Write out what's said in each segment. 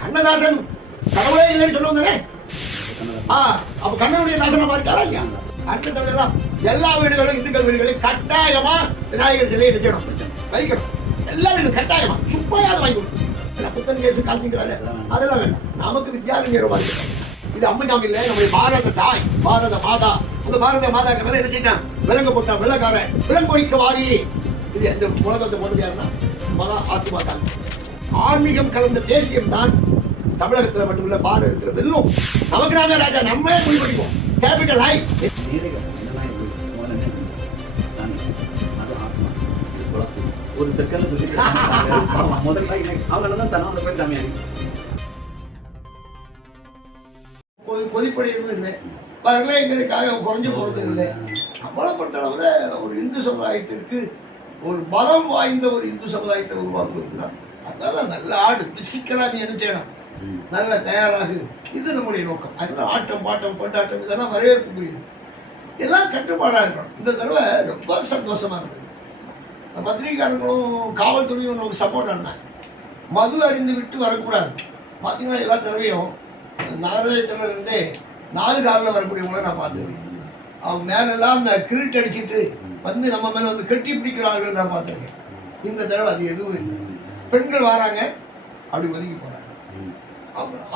கண்ணதாசன் கடவுளே இல்லைன்னு சொல்லுவாங்க. அப்ப கண்ணனுடைய தாசனமா இருக்காரா இல்லையா? அடுத்த தலைவலாம் எல்லா வீடுகளும் இந்துக்கள் வீடுகளில் கட்டாயமா விநாயகர் சிலையை நிச்சயம் வைக்கணும். எல்லா வீடுகளும் கட்டாயமா சுப்பையாவது வாங்கி கொடுக்கணும். புத்தன் கேசு காத்திக்கிறாரு அதெல்லாம் வேண்டாம். நமக்கு வித்யாரண்யர் வாழ்க்கை இது அம்மஞ்சாமி இல்லை, நம்முடைய பாரத தாய், பாரத மாதா. அந்த பாரத மாதாக்கு மேல நினைச்சிட்டான் விலங்கு போட்டான் வெள்ளக்கார விலங்கொழிக்க வாரி. இது இந்த உலகத்தை போட்டது யாருன்னா மகா ஆத்மா தான். ஆன்மீகம் கலந்த தேசியம் தான் தமிழகத்துல மட்டும் இல்ல பாரதத்துல வெல்லும். நமக்கு நாமே ராஜா, நம்ம முடிவு பண்ணிப்போம். கேபிட்டல் ஹை ஒரு செகண்ட் சொல்லி முதல்ல அவங்கதான் தன்னோட போய் கம்மியானி கொதிப்படையும் இல்லை, அதெல்லாம் எங்களுக்காக குறைஞ்சு போறதும் இல்லை. நம்மளை பொறுத்தளவுல ஒரு இந்து சமுதாயத்திற்கு ஒரு பலம் வாய்ந்த ஒரு இந்து சமுதாயத்தை உருவாக்குவதுதான். அதனால நல்ல ஆடு பிசிக்கலா நீ என்ன செய்யணும், நல்ல தயாராகு. இது நம்முடைய நோக்கம். அதனால ஆட்டம் பாட்டம் கொண்டாட்டம் இதெல்லாம் வரவேற்புக்குரியது. எல்லாம் கட்டுப்பாடா இருக்கணும். இந்த தடவை ரொம்ப சந்தோஷமா இருக்கு. பத்திரிகைக்காரங்களும் காவல்துறையும் நமக்கு சப்போர்ட் ஆனாங்க. மது அறிந்து விட்டு வரக்கூடாது. பார்த்தீங்கன்னா எல்லா தடவையும் நாகரேகத்துல இருந்தே 4 காலில் வரக்கூடியவங்கள நான் பார்த்துருக்கேன். அவங்க மேலெல்லாம் அந்த கிரிட் அடிச்சுட்டு வந்து நம்ம மேலே வந்து கட்டி பிடிக்கிறார்கள் நான் பார்த்துருக்கேன். இந்த தடவை அது எதுவும் இல்லை. பெண்கள் வராங்க, அப்படி ஒதுங்கி போறாங்க.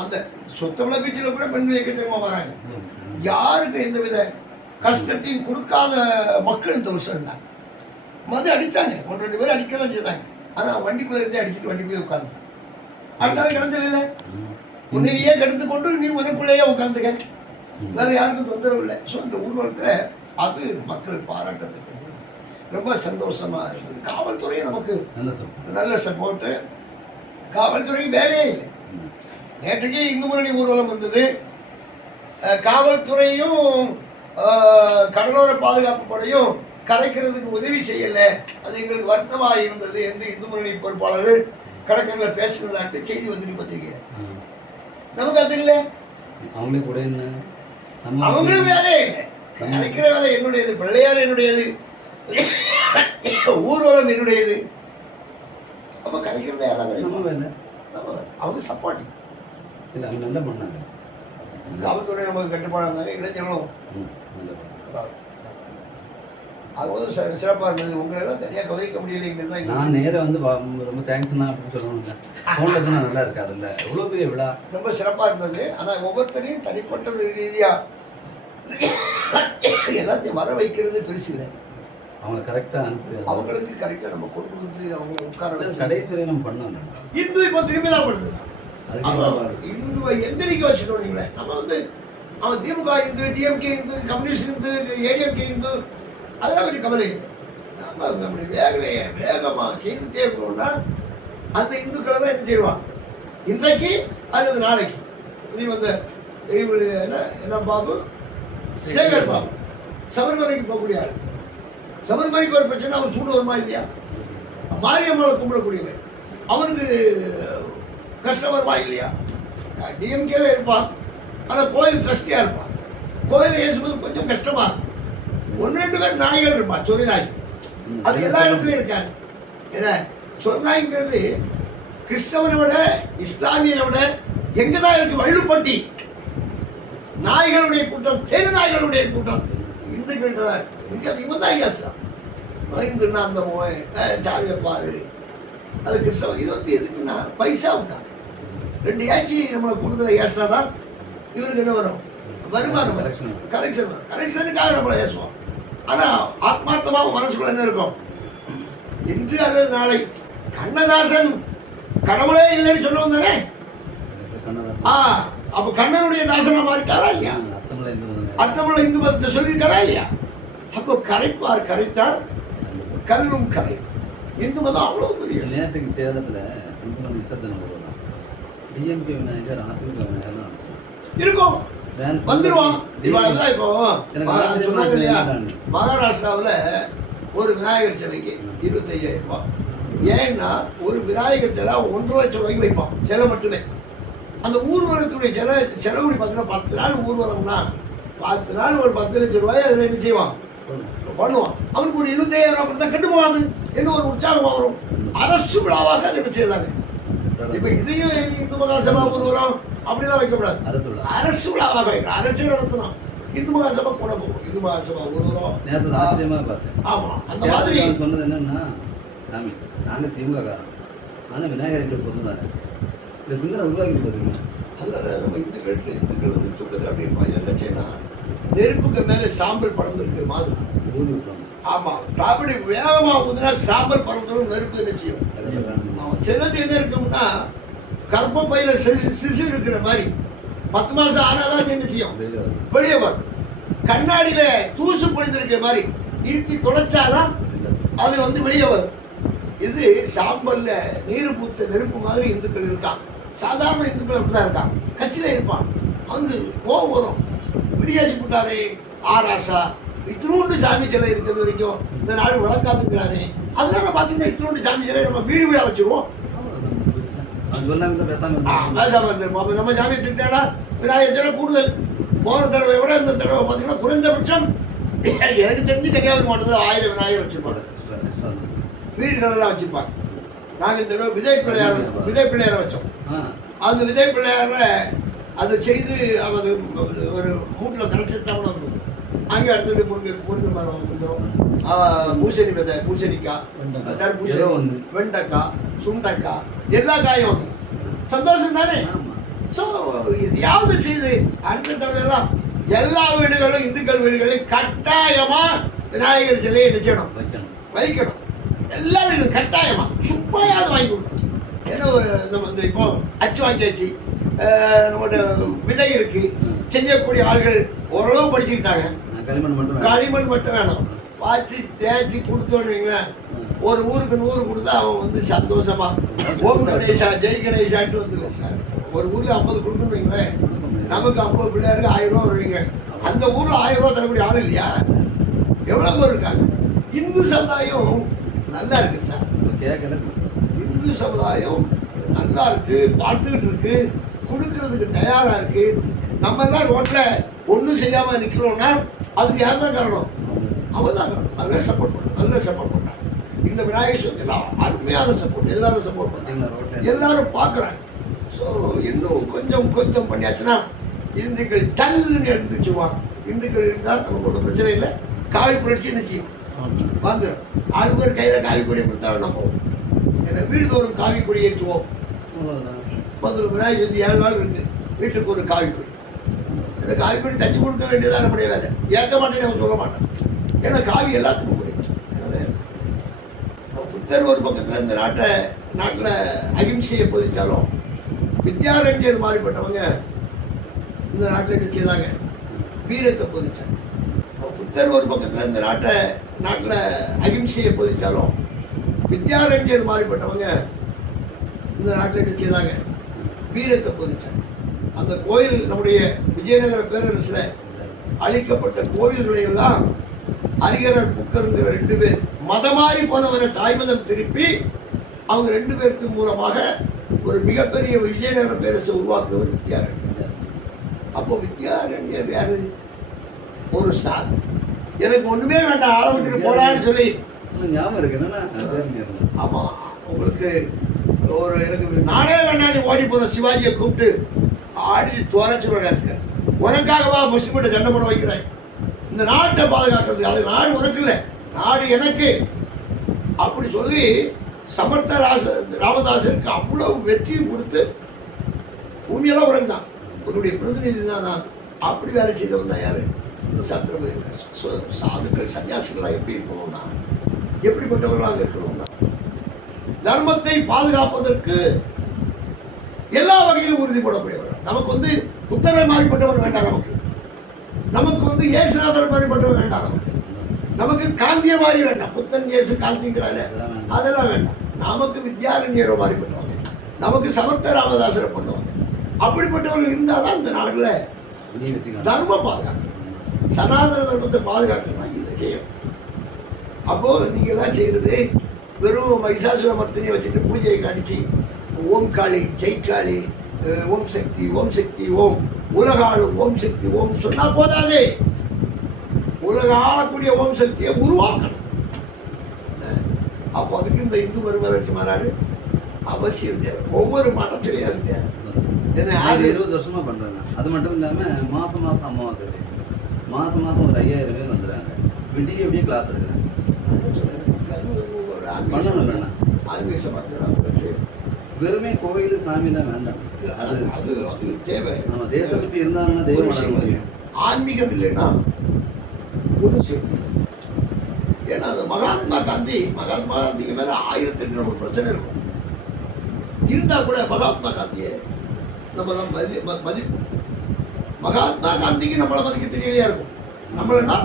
அந்த சொத்தவள பீச்சில் கூட பெண்கள் எக்கச்சக்கமாக வராங்க. யாருக்கு எந்தவித கஷ்டத்தையும் கொடுக்காத மக்கள் இந்த வருஷம் இருந்தாங்க. மது அடித்தாங்க, 1-2 பேர் அடிக்க தான் செய்தாங்க. ஆனால் வண்டிக்குள்ளே இருந்தே அடிச்சுட்டு வண்டிக்குள்ளே உட்காந்துட்டாங்க. அடுத்தாலும் கிடந்தது இல்லை. முன்னேறியே கெடுத்து கொண்டு நீ உனக்குள்ளேயே உட்காந்துக்க, வேற யாருக்கும் தொந்தரவு இல்லை. ஸோ இந்த ஊர்வலத்தில் அது மக்கள் பாராட்டத்துக்கு ரொம்ப சந்தோஷமா இருக்குது. காவல்துறையும் நமக்கு நல்ல சப்போர்ட்டு. காவல்துறையும் வேலையே இல்லை. நேற்றுக்கு இந்து முன்னணி ஊர்வலம் இருந்தது. காவல்துறையும் கடலோர பாதுகாப்பு படையும் கரைக்கிறதுக்கு உதவி செய்யல, அது எங்களுக்கு வருத்தமாக இருந்தது என்று இந்து முன்னணி பொறுப்பாளர்கள் கடற்கரையில் பேசுனதாட்டு செய்தி வந்துட்டு பத்திரிக்கை. நமக்கு அது இல்லை. அவங்களே கூட என்ன அவங்களும் வேலையே இல்லை. கரைக்கிற வேலை என்னுடையது, பிள்ளையார் என்னுடையது, ஊர்வலம் என்னுடையது. அப்ப கரைக்கிறது யாராவது நம்ம வேலை, நம்ம வேலை. அவங்க சப்போர்ட்டிங் இல்லை, அவங்க நல்லா பண்ணாங்க. காவல்துறை நமக்கு கட்டுப்பாடு இருந்தாங்க. இளைஞர்களும் அது சிறப்பாக இருந்தது. உங்களெல்லாம் தனியாக கவனிக்க முடியலைங்கிறது. நான் நேராக வந்து ரொம்ப தேங்க்ஸ்ண்ணா அப்படின்னு சொல்லணுங்க. ஃபோனில் தான் நல்லா இருக்காது இல்லை, எவ்வளோ பெரிய விழா ரொம்ப சிறப்பாக இருந்தது. ஆனால் ஒவ்வொருத்தரையும் தனிப்பட்ட ரீதியாக எல்லாத்தையும் வர வைக்கிறது பெருசு இல்லை. அவங்க கரெக்டாக அனுப்பி அவங்களுக்கு கரெக்டாக நம்ம கொண்டு வந்து அவங்க உட்கார கடைசி நம்ம பண்ணோம். இந்து இப்போ திரும்பி தான் படுது. இந்துவை எந்திரிக்க வச்சுட்டோங்களே. நம்ம வந்து அவன் திமுக இந்து, டிஎம்கே இந்து, கம்யூனிஸ்ட் இந்து, ஏடிஎம்கே இந்து, அதெல்லாம் கொஞ்சம் கவலை இல்லை. நம்ம நம்முடைய வேகலையை வேகமாக செய்துட்டே இருக்கணும்னா அந்த இந்துக்களை தான் என்ன செய்வான் இன்றைக்கு அல்லது நாளைக்கு. நீ வந்து என்ன பாபு சேகர் பாபு சபரிமலைக்கு போகக்கூடிய ஆள். சபரிமலைக்கு ஒரு பிரச்சனை அவன் சூடு வருமா இல்லையா? மாரியம்மனை கும்பிடக்கூடியவன், அவனுக்கு கஷ்டம் வருமா இல்லையா? டிஎம்கேல இருப்பான், ஆனால் கோயில் ட்ரஸ்டியாக இருப்பான். கோயில் ஏசும்போது கொஞ்சம் கஷ்டமா இருக்கும். 1-2 பேர் நாய்கள் இருப்பான், சொறி நாய். அது எல்லா இடத்துலையும் இருக்காங்க. ஏன்னா சொறி நாய்ங்கிறது கிறிஸ்தவனை விட இஸ்லாமியனை விட எங்கதான் இருக்கு? வள்ளுப்பட்டி நாய்களுடைய கூட்டம், தெரு நாய்களுடைய கூட்டம் இந்துக்கிட்ட தான் இருக்கு. இவன் தான் கேசம் இந்துன்னா அந்த சாவியை பாரு, அது கிறிஸ்தவம். இது வந்து எதுக்குன்னா பைசாவுக்காக. 2 ஆட்சி நம்மளை கூடுதலை ஏசினா தான் இவருக்கு என்ன வரும்? வருமானம், கலெக்ஷன் வரும். கலெக்ஷனுக்காக நம்மளை ஏசுவோம். ஆனால் ஆத்மார்த்தமாக மனசுக்குள்ள என்ன இருக்கும்? இன்று அல்லது நாளை கண்ணதாசன் கடவுளே இல்லைன்னு சொல்லுவோம் தானே. அப்போ கண்ணனுடைய தாசனமா இருக்காரா இல்லையா? அர்த்தமுள்ள இந்து மதத்தை சொல்லியிருக்காரா இல்லையா? அப்போ கரைப்பார், கரைத்தால் கல்லும் கரை. இந்து மதம் அவ்வளோ பெரிய. நேரத்துக்கு சேலத்தில் விசர்ஜனை போடுவோம். டிஎம்கே விநாயகர், அதிமுக விநாயகர்லாம் இருக்கும், வந்துருவான். இப்போ சொன்னாங்க இல்லையா, மகாராஷ்டிராவில் ஒரு விநாயகர் சிலைக்கு 25,000 ரூபாய். ஏன்னா ஒரு விநாயகர் சிலை 1.5 லட்சம் ரூபாய்க்கு வைப்பான், சிலை மட்டுமே. அந்த ஊர்வலத்துடைய செலவு பார்த்தீங்கன்னா 10 நாள் ஊர்வலம்னா 10 நாள் ஒரு 10 லட்சம் ரூபாய் அதில் என்ன செய்வான், பண்ணுவான். அவனுக்கு ஒரு 25,000 ரூபாய் கொடுத்தா கட்டு போகாது என்ன ஒரு உற்சாகமாக வரும். அரசு விழாவாக அதை என்ன செய்யறாங்க, இப்ப இதையும் இந்து மகாசபா ஊர்வலம் அப்படிலாம் வைக்கக்கூடாது. அரசு விழாவாக வைக்கலாம். அரசு நடத்தலாம். இந்து மகாசபா கூட போகும். இந்து மகாசபா ஊர்வலம் நேரத்தில் ஆச்சரியமா பார்த்தேன். ஆமா அந்த மாதிரி சொன்னது என்னன்னா, சாமி நாங்க திமுக காரன், ஆனா விநாயகர் எங்களுக்கு பொருந்தாரு. இந்த சிந்தனை உருவாக்கி பார்த்தீங்க. அதனால நம்ம இந்துக்கள் வந்து தூக்கத்தில் அப்படி இருப்பாங்க. என்ன செய்யணும், நெருப்புக்கு மேலே சாம்பல் பறந்துருக்கு மாதிரி ஊதி விட்டுறாங்க. ஆமா, அப்படி வேகமா ஊதுனா சாம்பல் பறந்துடும், நெருப்பு என்ன செய்யும். சிலது என்ன இருக்கும்னா கர்ப்ப பையில சிசு இருக்கிற மாதிரி 10 மாசம் ஆனாதான் என்ன செய்யும், வெளியே வரும். கண்ணாடியில தூசு பொழிந்திருக்கிற மாதிரி நிறுத்தி துடைச்சாதான் அது வந்து வெளியே வரும். இது சாம்பல்ல நீர் பூத்த நெருப்பு மாதிரி இந்துக்கள் இருக்கான். சாதாரண இந்துக்கள் அப்படிதான் இருக்கான். கட்சியில இருப்பான், வந்து கோவம் வரும். விடியாசி போட்டாரே ஆராசா, இத்தினோண்டு சாமி சிலை இருக்கிறது வரைக்கும் இந்த நாடு வளர்க்காதுங்கிறானே. அதனால பாத்தீங்கன்னா இத்தினோண்டு சாமி சிலை நம்ம வீடு வீடா வச்சிருவோம். நம்ம சாமி திட்டாடா விநாயகர் சிலை கூடுதல். போன தடவை விட இந்த தடவை பாத்தீங்கன்னா குறைந்தபட்சம் எனக்கு தெரிஞ்சு கன்னியாகுமரி மாவட்டத்தில் 1000 விநாயகர் வச்சிருப்பாங்க. வீடுகளெல்லாம் வச்சிருப்பாங்க. நாங்கள் இந்த தடவை விஜய் பிள்ளையார வச்சோம். அந்த விஜய் பிள்ளையார அதை செய்து அவர் ஒரு மூட்டில் கரைச்சிட்டாங்கன்னா அங்கே அடுத்தது முருங்கை மரம் வந்துடும். பூசணி விதை, பூசணிக்காய், தர்பூசணி, வெண்டைக்காய், சுண்டைக்காய், எல்லா காயும் வந்து சந்தோஷம் தானே. ஸோ எதையாவது செய்து அடுத்த தடவைலாம் எல்லா வீடுகளும் இந்துக்கள் வீடுகளையும் கட்டாயமா விநாயகர் சிலையை நிச்சயம் வைக்கணும். எல்லா வீடுகளும் கட்டாயமா சும்மாயாவது வாங்கி கொடுக்கணும். ஏன்னா நம்ம இந்த இப்போ அச்சு வாங்கியாச்சு, நம்மளோட விதை இருக்கு, செய்யக்கூடிய ஆள்கள் ஓரளவு படிச்சுக்கிட்டாங்க. களிமண் மட்டும் வேணும். வாச்சி தேய்ச்சி கொடுத்தோன்னு வைங்களேன், ஒரு ஊருக்கு 100 கொடுத்தா அவன் வந்து சந்தோஷமா ஓம் கணேசா ஜெய் கணேசாட்டு வந்துடுவேன் சார். ஒரு ஊர்ல 50 கொடுக்கணும் வைங்களேன், நமக்கு 50 பிள்ளையாருக்கு 1000 ரூபா வருவீங்க. அந்த ஊர்ல 1000 ரூபா தரக்கூடிய ஆள் இல்லையா? எவ்வளவு பேர் இருக்காங்க. இந்து சமுதாயம் நல்லா இருக்கு சார். இந்து சமுதாயம் நல்லா இருக்கு, பார்த்துக்கிட்டு இருக்கு, கொடுக்கறதுக்கு தயாரா இருக்கு. நம்ம எல்லாம் ரோட்ல ஒன்றும் செய்யாம நிக்கிறோம்னா அதுக்கு யார் தான் காரணம்? அவன் தான் காரணம். நல்லா சப்போர்ட் பண்றாங்க. இந்த விநாயகர் சதுர்த்தி எல்லாம் அருமையான சப்போர்ட், எல்லாரும் சப்போர்ட் பண்றாங்க, எல்லாரும் பார்க்குறாங்க. ஸோ இன்னும் கொஞ்சம் பண்ணியாச்சுன்னா இந்துக்கள் தள்ளுன்னு எழுந்துச்சுவான். இந்துக்கள் இருந்தால் நமக்கு ஒரு பிரச்சனை இல்லை. காவி புரட்சி என்ன செய்யும் வந்துடும். 6 பேர் கையில் காவி கொடி கொடுத்தாலும் நம்ம ஏன்னா வீடுதோறும் காவி கொடி ஏற்றுவோம். வந்துடும். விநாயகர் சதுர்த்தி 7 நாள் இருக்கு, வீட்டுக்கு ஒரு காவி கொடி. இந்த காவி கொடி தச்சு கொடுக்க வேண்டியதான் நம்முடைய வேலை. ஏற்ற மாட்டேன்னு அவன் சொல்ல மாட்டான். ஏன்னா காவி எல்லாத்துக்கும் புரியும். புத்தர் ஒரு பக்கத்தில் இந்த நாட்டில் அகிம்சையை போதிச்சாலும் வித்யாரண்யர் மாறிப்பட்டவங்க இந்த நாட்டில் என்ன செய்தாங்க, வீரத்தை போதிச்சாங்க. புத்தர் ஒரு பக்கத்தில் இந்த நாட்டில் அகிம்சையை போதிச்சாலும் வித்யாரண்யர் மாறிப்பட்டவங்க இந்த நாட்டில் என்ன செய்தாங்க, வீரத்தை போதிச்சாங்க. அந்த கோயில் நம்முடைய விஜயநகர பேரரசில் அழிக்கப்பட்ட கோயில்களை எல்லாம் அரிகரர் புக்கருங்கிற 2 பேர் மதமாறி போனவரை தாய்மதம் திருப்பி அவங்க 2 பேருக்கு மூலமாக ஒரு மிகப்பெரிய விஜயநகர பேரரசை உருவாக்குறவர் வித்யாரண்யர். அப்போ வித்யாரண்யர் யாரு? ஒரு சார். எனக்கு ஒண்ணுமே வேண்டாம், ஆள விட்டுட்டு போடான்னு சொல்லி ஞாபகம் இருக்கு. ஆமா, உங்களுக்கு ஒரு எனக்கு நானே வேண்டாம், நீ ஓடி போன சிவாஜியை கூப்பிட்டு ஆடி துவரைச்சுருவாங்க. உனக்காகவா முஸ்லிம்கிட்ட சண்டை போட வைக்கிறாய்? இந்த நாட்டை பாதுகாக்கிறது, அது நாடு உனக்கு இல்லை, நாடு எனக்கு அப்படி சொல்லி சமர்த்த ராமதாசருக்கு அவ்வளவு வெற்றி கொடுத்து பூமியெல்லாம் உறந்தான். உன்னுடைய பிரதிநிதி தான். அப்படி வேலை செய்தவன் தான் யாரு? சத்ரபதி. சாதுக்கள் சன்னியாசிகளாக எப்படி இருக்கணும்னா, எப்படிப்பட்டவர்களாக இருக்கணும்னா, தர்மத்தை பாதுகாப்பதற்கு எல்லா வகையிலும் உறுதிப்படக்கூடியவர்கள். நமக்கு வந்து புத்தரை மாறிப்பட்டவர் வேண்டாம், நமக்கு வந்து இயேசுநாதர் மாறிப்பட்டவர் வேண்டாம், நமக்கு காந்திய மாதிரி வேண்டாம். புத்தன் இயேசு காந்திங்கிறாரு, அதெல்லாம் வேண்டாம். நமக்கு வித்யாரண்யரை மாறிப்பட்டவங்க, நமக்கு சமர்த்த ராமதாசரை பண்ணவங்க, அப்படிப்பட்டவர்கள் இருந்தால்தான் இந்த நாட்டில் தர்மம் பாதுகாக்கணும், சனாதன தர்மத்தை பாதுகாக்கணும். இதை செய்யும். அப்போ நீங்க எல்லாம் செய்யறது வெறும் மகிஷாசுர மர்த்தினியை வச்சுட்டு பூஜையை காணிச்சு ஓம் காளி, ஜெய் காளி, ஓம் சக்தி, ஓம் சக்தி, ஓம் உலகாளும் ஓம் சக்தி, ஓம் சொன்னா போதாது. உலக ஆளக்கூடிய ஓம் சக்தியை உருவாக்கணும். அப்போ அதுக்கு இந்த இந்து மறுமலர்ச்சி மாநாடு அவசியம் தேவை. ஒவ்வொரு மட்டத்திலையும் அது தேவை. என்ன நான் ஆசை 20 வருஷமா பண்றேன் நான். அது மட்டும் இல்லாம மாசம் மாசம் அமாவாசை இருக்கு. மாசம் மாசம் ஒரு 5000 பேர் வந்துடுறாங்க. விடிய விடிய கிளாஸ் எடுக்கிறேன். பண்ணணும். ஆன்மீக சமாச்சாரம் வெறுமே கோயில் சாமியெல்லாம் வேண்டாம். அது அது அது தேவை. நம்ம தேசபக்தி இருந்தாங்கன்னா தெய்வம் வளர முடியும். ஆன்மீகம் இல்லைன்னா ஒன்றும் செய்ய. ஏன்னா அது மகாத்மா காந்திக்கு மேல 1008 நமக்கு பிரச்சனை இருக்கும். இருந்தா கூட மகாத்மா காந்தியை நம்ம மதிப்போம். மகாத்மா காந்திக்கு நம்மளை மதிக்க தெரியலையா இருக்கும். நம்மளா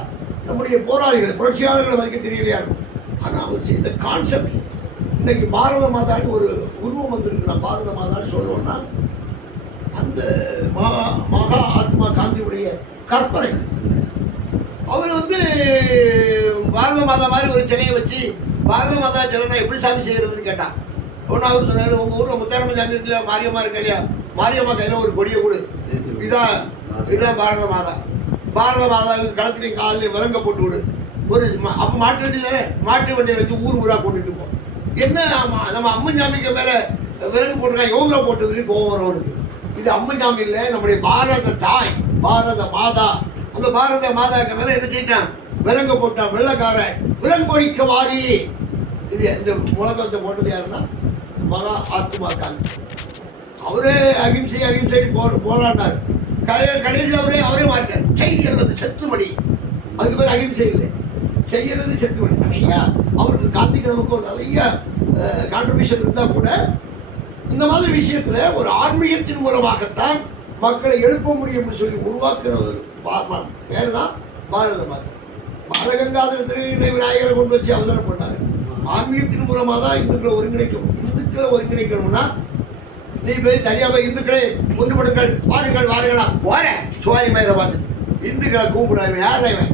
நம்முடைய போராளிகள் புரட்சியாளர்களை மதிக்க தெரியலையா இருக்கும். ஆனா அவர் செய்த கான்செப்ட் இன்னைக்கு பாரத மாதான்னு ஒரு உருவம் வந்திருக்கு. நான் பாரத மாதான்னு சொல்லுவோம்னா அந்த மகா ஆத்மா காந்தியுடைய கற்பனை. அவர் பாரத மாதா மாதிரி ஒரு சிலையை வச்சு பாரத மாதா சிலை எப்படி சாமி செய்யறதுன்னு கேட்டான். ஒன்று அவர் சொன்னார், உங்க ஊர்ல முத்தாரம்ம சாமி இருக்குல்ல, மாரியம்மா இருக்கு இல்லையா, மாரியம்மா கையில ஒரு கொடியை கொடு, இதான் பாரத மாதா. பாரத மாதாவுக்கு களத்திலையும் காலில் விலங்க போட்டு விடு. ஒரு அப்ப மாட்டு வண்டி தானே, மாட்டு வண்டியை வச்சு ஊர் ஊரா போட்டுட்டு போ. என்ன நம்ம அம்மன் சாமிக்கு மேல விலங்கு போட்டுருக்காங்க, யோகா போட்டு கோவம் வரவனுக்கு. இது அம்மன் சாமி இல்லை, நம்முடைய பாரத தாய், பாரத மாதா. அந்த பாரத மாதாக்கு மேல என்ன செய்யிட்டான், விலங்கு போட்டான். வெள்ளக்காரன் விலங்கொழிக்க வாரி. இது இந்த முழக்கத்தை போட்டது யாருன்னா மகா ஆத்மா காந்தி. அவரே அகிம்சை போராடினார். கடைசியில் அவரே மாட்டார். செய்கிறது செத்துமடி, அதுக்கு பேர் அகிம்சை இல்லை, செய்யறது செத்துமடி. நிறையா அவருக்கு காந்திக்கு நமக்கு நிறைய கான்ட்ரிபியூஷன் இருந்தா கூட இந்த மாதிரி விஷயத்துல ஒரு ஆன்மீகத்தின் மூலமாகத்தான் மக்களை எழுப்ப முடியும்னு சொல்லி உருவாக்குற ஒரு பேர் தான் பாரத மாதா. பாலகங்காதர திருநெல்வேலி விநாயகரை கொண்டு வச்சு அவதாரம் பண்ணாரு. ஆன்மீகத்தின் மூலமாக தான் இந்துக்களை ஒருங்கிணைக்கணும்னா நீ போய் தனியா போய் இந்துக்களை ஒன்றுபடுங்கள், வாருங்களா போற சுவாரி மயிரை பார்த்து இந்துக்களை கூப்பிடாம யார் இவன்?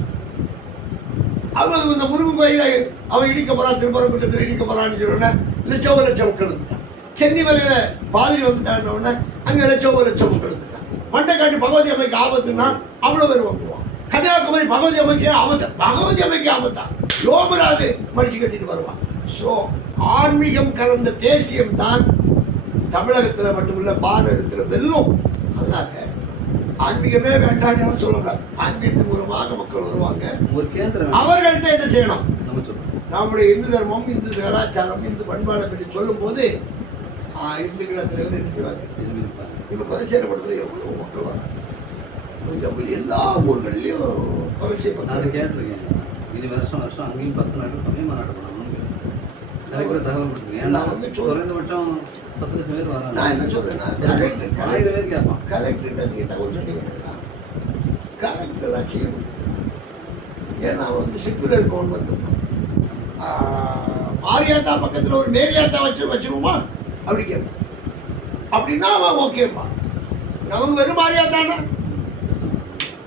அவன் இந்த முருகன் கோயிலை அவன் இடிக்க போறான், திருப்பரங்குன்றத்தில் இடிக்க போறான்னு சொல்லுன்னா லட்சம் மக்கள் இருந்துட்டான். சென்னை மலையில பாதிரி வந்துட்டான்னு அங்க லட்சம் மக்கள் இருந்துட்டான். மண்டைக்காட்டி பகவதி அம்மைக்கு ஆபத்துன்னா அவ்வளவு பேர் வந்துடுவான். கன்னியாகுமரி பகவதி அம்மைக்கு ஆபத்தான். யோமராஜு மடிச்சு கட்டிட்டு வருவான். ஸோ ஆன்மீகம் கலந்த தேசியம் தான் தமிழகத்துல மட்டுமில்ல பாரதத்துல வெல்லும். அதனால ஆன்மீகமே வேண்டாம் சொல்லக்கூடாது. ஆன்மீகத்தின் மூலமாக மக்கள் வருவாங்க. ஒரு கேந்திரம் அவர்கள்ட்ட என்ன செய்யணும், நம்முடைய இந்து தர்மம், இந்து கலாச்சாரம், இந்து பண்பாடை பற்றி சொல்லும் போது இந்துக்களை தலைவர் இருக்கிறாங்க. இப்ப பரிசேரப்படத்துல எவ்வளவு மக்கள் வராங்க. எல்லா ஊர்கள்லயும் பரிசைப்பட்டு கேட்டிருக்கேன். இது வருஷம் அங்கேயும் 10 நாட்கள் சமய மாநாட்டம் பண்ணணும்னு நிறைய பேர் தகவல் கொடுத்துருக்கேன். ஏன்னா குறைந்தபட்சம் 10 லட்சம் பேர் வராங்க. நான் என்ன சொல்றேன்னா 1000 பேர் கேட்பான். கலெக்டர்கிட்ட நீங்க தகவல் சொன்னீங்கன்னா கலெக்டர்லாம் செய்ய முடியும். ஏன்னா செக்குலர் கவுண்ட் வந்துருக்கோம். மாரியாத்தா பக்கத்துல ஒரு மேரியாத்தா வச்சிருவோமா அப்படி கேட்பான். அப்படின்னா அவன் ஓகேப்பா. நமக்கு வெறும் மாரியாத்தானா,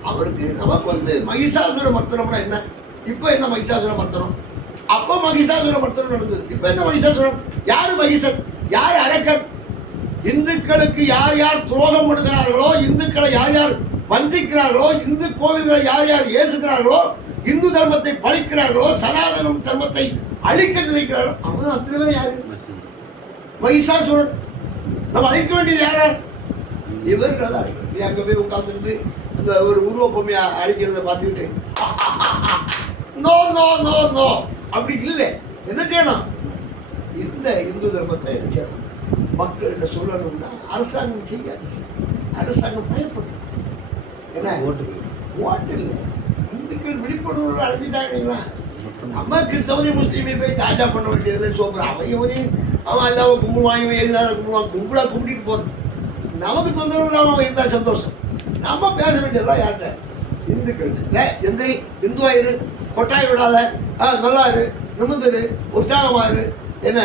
அவருக்கு நமக்கு மகிஷாசுர மர்த்தனம்னா என்ன? இப்ப என்ன மகிஷாசுர மர்த்தனம்? அப்ப மகிஷாசுர மர்த்தனம் நடந்தது. இப்ப என்ன மகிஷாசுரம்? யாரு மகிஷன், யார் அரக்கன்? இந்துக்களுக்கு யார் யார் துரோகம் பண்ணுகிறார்களோ, இந்துக்களை யார் யார் வஞ்சிக்கிறார்களோ, இந்து கோவில்களை யார் யார் ஏசுகிறார்களோ, இந்து தர்மத்தை பழிக்கிறார்களோ, சனாதன தர்மத்தை அழிக்க நினைக்கிறார்களோ, அவங்க அத்தனை பேர் யாரு? மகிஷாசுரன். நம்ம அழிக்க வேண்டியது யாரா? இவர்கள் தான். நீ அங்க போய் உட்கார்ந்துருந்து அந்த ஒரு உருவ பொம்மையா அழிக்கிறத பார்த்துக்கிட்டு நோ நோ நோ நோ அப்படி இல்லை. என்ன செய்யணும்? இந்த இந்து தர்மத்தை என்ன செய்யணும்? மக்கள்கிட்ட சொல்லணும்னா அரசாங்கம் செய்யாது. அரசாங்கம் பயப்படும். என்ன ஓட்டு இல்லை, இந்துக்கள் விழிப்புணர்வு அடைஞ்சிட்டாங்களா? நம்ம கிறிஸ்தவனி முஸ்லீமை போய் தாஜா பண்ண வேண்டியதுல சோப்புறான். அவன் எல்லாம் கும்பிடுவான், இவன் எதிராக கும்பிடுவான். கும்பிடா கும்பிட்டு போறது நமக்கு தொந்தரவு. அவன் இருந்தா சந்தோஷம். நம்ம பேச வேண்டியதெல்லாம் யார்கிட்ட? இந்துக்களுக்கு. எந்திரி, இந்துவாயிரு, கொட்டாய் விடாத, நல்லா இரு, நிமிர்ந்துரு, உற்சாகமா இரு. என்ன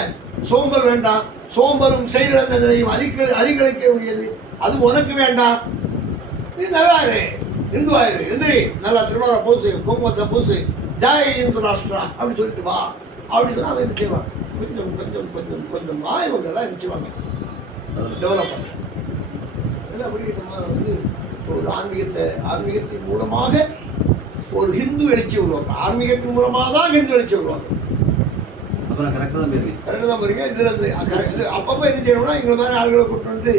சோம்பல் வேண்டாம். சோம்பலும் செயலிழந்த நிலையும் அறிகளுக்கே உரியது. அது உனக்கு வேண்டாம். நீ நல்லா இரு, இந்துவாயிரு, எந்திரி, நல்லா திருவாரூர பூசு, குங்குமத்தை பூசு, ஜாய் இந்து ராஷ்டிரா அப்படி சொல்லிட்டு வா அப்படின்னு சொன்னா அவன் என்ன செய்வான்? கொஞ்சம் கொஞ்சம் கொஞ்சம் கொஞ்சம் இவங்கெல்லாம் என்ன செய்வாங்க? டெவலப் பண்ண. அப்படி நம்ம ஒரு ஆன்மீகத்தின் மூலமாக ஒரு ஹிந்து எழுச்சி உருவாக்கும். ஆன்மீகத்தின் மூலமாக தான் ஹிந்து எழுச்சி உருவாக்கும். அப்போ நான் கரெக்டாக தான் போயிருக்கேன். கரெக்டாக தான் போறீங்க. இது அப்பப்போ என்ன செய்யணும்னா எங்களை மாதிரி ஆளுகளை கூப்பிட்டு வந்து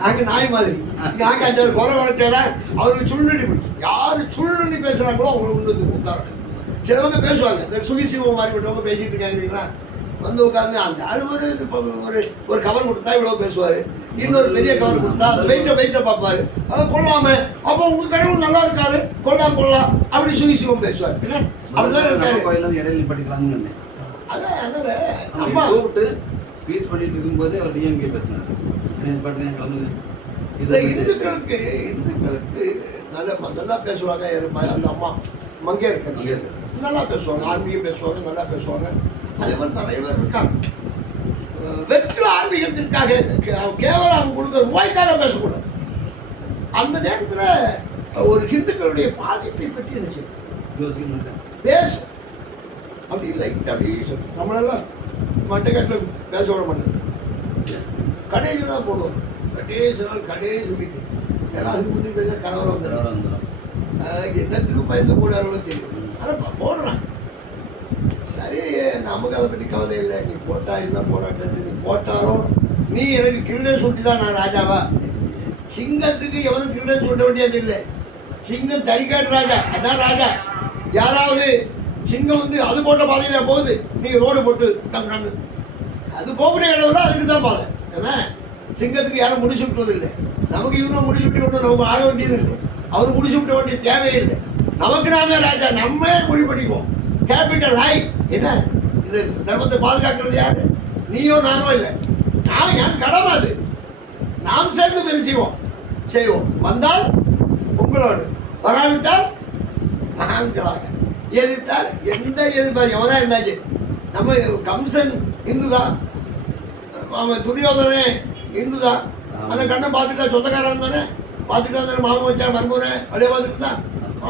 நாங்கள் நாய் மாதிரி நாங்கள் 5 குறை வளர்த்தேன்னா அவருக்கு சுள்ளுண்ணி பிடிக்கும். யார் சுள்ளுண்ணி பேசுகிறாங்களோ அவங்களை கொண்டு வந்து உட்காரணும். சிலவங்க பேசுவாங்க, இந்த சுகிசிவம் மாதிரி விட்டவங்க பேசிட்டு இருக்காங்க இல்லைங்களா, வந்து உட்காந்து அந்த ஆள் ஒரு கவர் கொடுத்தா இவ்வளோ பேசுவார், இன்னொரு பெரிய கவர் கொடுத்தா அந்த வெயிட்டை பார்ப்பாரு, அதை கொள்ளாம அப்போ உங்க கடவுள் நல்லா இருக்காரு கொள்ளலாம் அப்படி சுகிசிவம் பேசுவார். இல்லை அப்படிதான் இருக்காரு. கோயிலில் இடையில படிக்கலாம்னு அதான் அதனால அம்மா கூப்பிட்டு ஸ்பீச் பண்ணிட்டு இருக்கும்போது அவர் டிஎம்கே பேசினார், என்ன பாட்டுங்க கிளம்புங்க. இந்துக்களுக்கு நல்லா பேசுவாங்க. அந்த அம்மா மங்கே இருக்காரு, நல்லா பேசுவாங்க, ஆன்மீகம் பேசுவாங்க, நல்லா பேசுவாங்க. அதே மாதிரி நிறைய பேர் இருக்காங்க. வெற்று ஆன்மீகத்திற்காக கேவலம் அவங்க கொடுக்குற ரூபாய்க்காக பேசக்கூடாது. அந்த நேரத்தில் ஒரு ஹிந்துக்களுடைய பாதிப்பை பற்றி என்ன செய்யும் பேச அப்படி லைட்டாக நம்மளெல்லாம் மட்டக்கட்டில் பேச விட மாட்டாங்க. கடைசியில் தான் போடுவோம். கடைசி நாள் கடைசி மீட்டிங். ஏன்னா அதுக்கு முந்தைய பேச கலவரம் வந்துடும். என்னத்துக்கு பயந்து போடாரோ தெரியும். அதை போடுறாங்க. சரி, நமக்கு அதை பற்றி கவலை இல்லை. நீ போட்டா இருந்தால் போராட்டது, நீ போட்டாலும் நீ எனக்கு கிரீடம் சுட்டி தான் நான் ராஜாவா? சிங்கத்துக்கு எவனும் கிரீடம் சுட்ட வேண்டியது இல்லை. சிங்கம் தறிக்காட்டு ராஜா, அதான் ராஜா. யாராவது சிங்கம் வந்து அது போட்ட பாதையில போகுது, நீங்க ரோடு போட்டு டங்கு அது போகக்கூடிய இடம் தான், அதுக்கு தான் பாதை. ஏன்னா சிங்கத்துக்கு யாரும் முடிச்சு விட்டது இல்லை. நமக்கு இவனும் முடிச்சு விட்டு நமக்கு ஆக வேண்டியது இல்லை. அவரு முடிச்சு விட்ட வேண்டிய தேவையே இல்லை. நமக்கு நாமே ராஜா, நம்ம முடிவு பண்ணிக்குவோம். கேபிட்டல் ஹை என்ன இது தர்மத்தை பாதுகாக்கிறது யாரு? நீயோ நானோ இல்லை. நான் என் கடமை அது. நாம் சேர்ந்து முயற்சி செய்வோம். வந்தால் உங்களோடு, வராவிட்டால் நாங்களாக, எதிர்த்தால் எந்த எதிர்ப்பார் எவனா இருந்தாச்சு. நம்ம கம்சன் இந்து தான், அவன் துரியோதனே இந்து தான். அந்த கண்ணை பார்த்துட்டா சொந்தக்காரன் தானே, பார்த்துட்டா தானே மாமன் வச்சா மருமனை அப்படியே பார்த்துட்டு தான்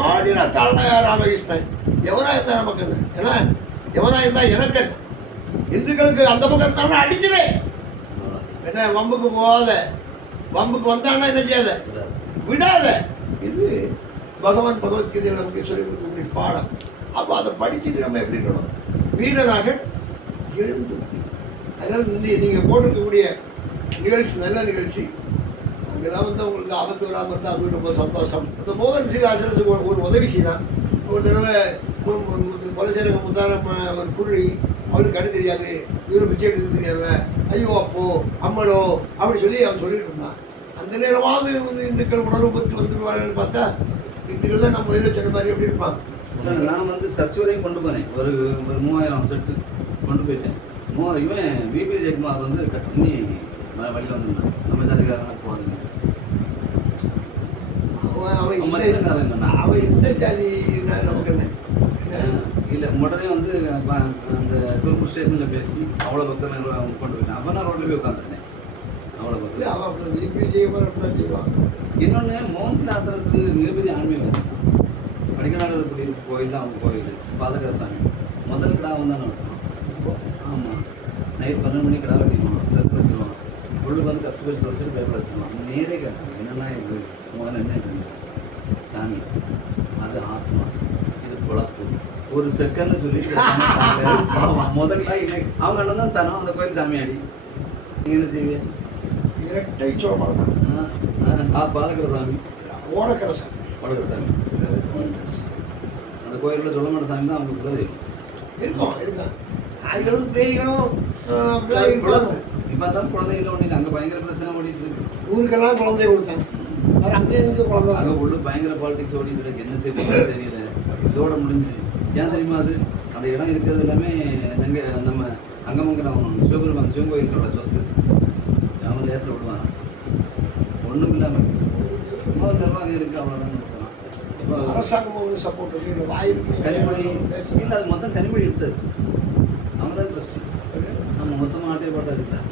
ஆடினா தாழ்னா ராமகிருஷ்ணன். எவனா இருந்தா நமக்கு என்ன? ஏன்னா எவனா இருந்தா எனக்கு இந்துக்களுக்கு அந்த பக்கம் இருந்தாங்கன்னா அடிச்சுதே என்ன, வம்புக்கு போகாத, வம்புக்கு வந்தான்னா என்ன செய்யாத, விடாத. இது பகவான் பகவத்கீதையில் நமக்கு சொல்லிக் கொடுக்கக்கூடிய பாடம். அப்போ அதை படிச்சுட்டு நம்ம எப்படி இருக்கணும்? வீரனாக எழுந்து. அதனால நீங்கள் போட்டிருக்கக்கூடிய நிகழ்ச்சி நல்ல நிகழ்ச்சி. அங்கெல்லாம் வந்து உங்களுக்கு ஆபத்து வராமல் இருந்தால் அது ரொம்ப சந்தோஷம். அந்த மோகன் சீராசனத்துக்கு ஒரு உதவி செய்யலாம். ஒரு தடவை கொலை செய்கிற முத்தாரம் ஒரு புள்ளி, அவருக்கு கண்ணு தெரியாது, இவரு பிச்சை எடுத்து தெரியாத, ஐயோ அப்போ அம்மனோ அப்படி சொல்லி அவன் சொல்லிட்டு இருந்தான். அந்த நேரமாவது வந்து இந்துக்கள் உணர்வு பெற்று வந்துடுவார்கள் பார்த்தா இந்துக்கள் தான் நம்ம இதில் சொன்ன மாதிரி எப்படி இருப்பான். நான் வந்து சர்ச் வரையும் கொண்டு போனேன். ஒரு 3000 செட்டு கொண்டு போயிட்டேன். இவன் பிபி ஜெயக்குமார் வந்து கட் பண்ணி வழியில் வந்துருந்தான். நம்ம ஜாதிக்காரன் போவாங்க. அவன் எந்த ஜாதி நமக்கு என்ன இல்லை, உடனே வந்து அந்த குருபூர் ஸ்டேஷனில் பேசி அவ்வளோ பக்கத்தில் கொண்டு போயிட்டேன். அப்போ நான் ரோட்டில் போய் உட்காந்துருந்தேன். அவ்வளோ பக்கத்தில் அவன் அப்படி பிபி ஜெயக்குமார் அப்படி தான் செய்வான். இன்னொன்று மோகன்சில் ஆசரஸ் மிகப்பெரிய ஆன்மீகம். படிக்கநாடு கோயில் தான் அவங்க கோயில், பாதகசாமி. முதல் கிடா வந்து தானே வெட்டணும். ஆமாம், நைட் 12 மணிக்கு கிடா வெட்டிடுவோம், கற்று வச்சுருவான். உள்ளுக்கு வந்து கற்று வச்சு தொடச்சிட்டு பேப்பர் வச்சுருவான். நேரே கேட்டாங்க, என்னென்னா இது முதல்ல என்ன சாமி, அது ஆத்மா, இது குழப்பு, ஒரு செகண்ட் சொல்லி முதல்ல அவங்க அண்ணன் தான் தரோம் அந்த கோயில் சாமியாடி. நீங்கள் என்ன செய்வீங்க? இரட்டை சோழமலை தான். பாதகர சாமி, ஓடக்கர சாமி, ஓடக்கர சாமி. அந்த கோயிலோட சொல்லமாட்ட சாமி தான் அவங்க குலதெய்வம். இருக்கும். நாய்களும் பேய்களும் அப்படிலாம் இருப்பாங்க. இப்போ தான் குழந்தைகள் ஒன்று அங்கே பயங்கர பிரச்சனை ஓடிட்டு இருக்கு. ஊருக்கெல்லாம் குழந்தை கொடுத்தாங்க. அது அங்கே இங்கே குழந்தை அங்கே உள்ள பயங்கர பாலிடிக்ஸ் ஓடிட்டு இருக்கு. என்ன செய்யணும் தெரியல. இதோட முடிஞ்சு ஏன் தெரியுமா? அது அந்த இடம் இருக்கிறது எல்லாமே நம்ம அங்கமங்கலம் சிவபெருமான் சிவன் கோயிலோட சொத்து. அவன் லேசில் விடுவாங்க. ஒன்றும் இல்லாமல் சும்மா நிர்வாகம் இருக்குது, அவ்வளோதான். இப்போ அரசாங்கம் ஒரு சப்போர்ட் இருக்கு, வாயிருக்கு கனிமொழி இல்லை, அது மொத்தம் கனிமொழி எடுத்தாச்சு. அவங்க தான் ட்ரஸ்ட்டு. நம்ம மொத்தமாக ஆட்டையை போட்டாச்சு தான்.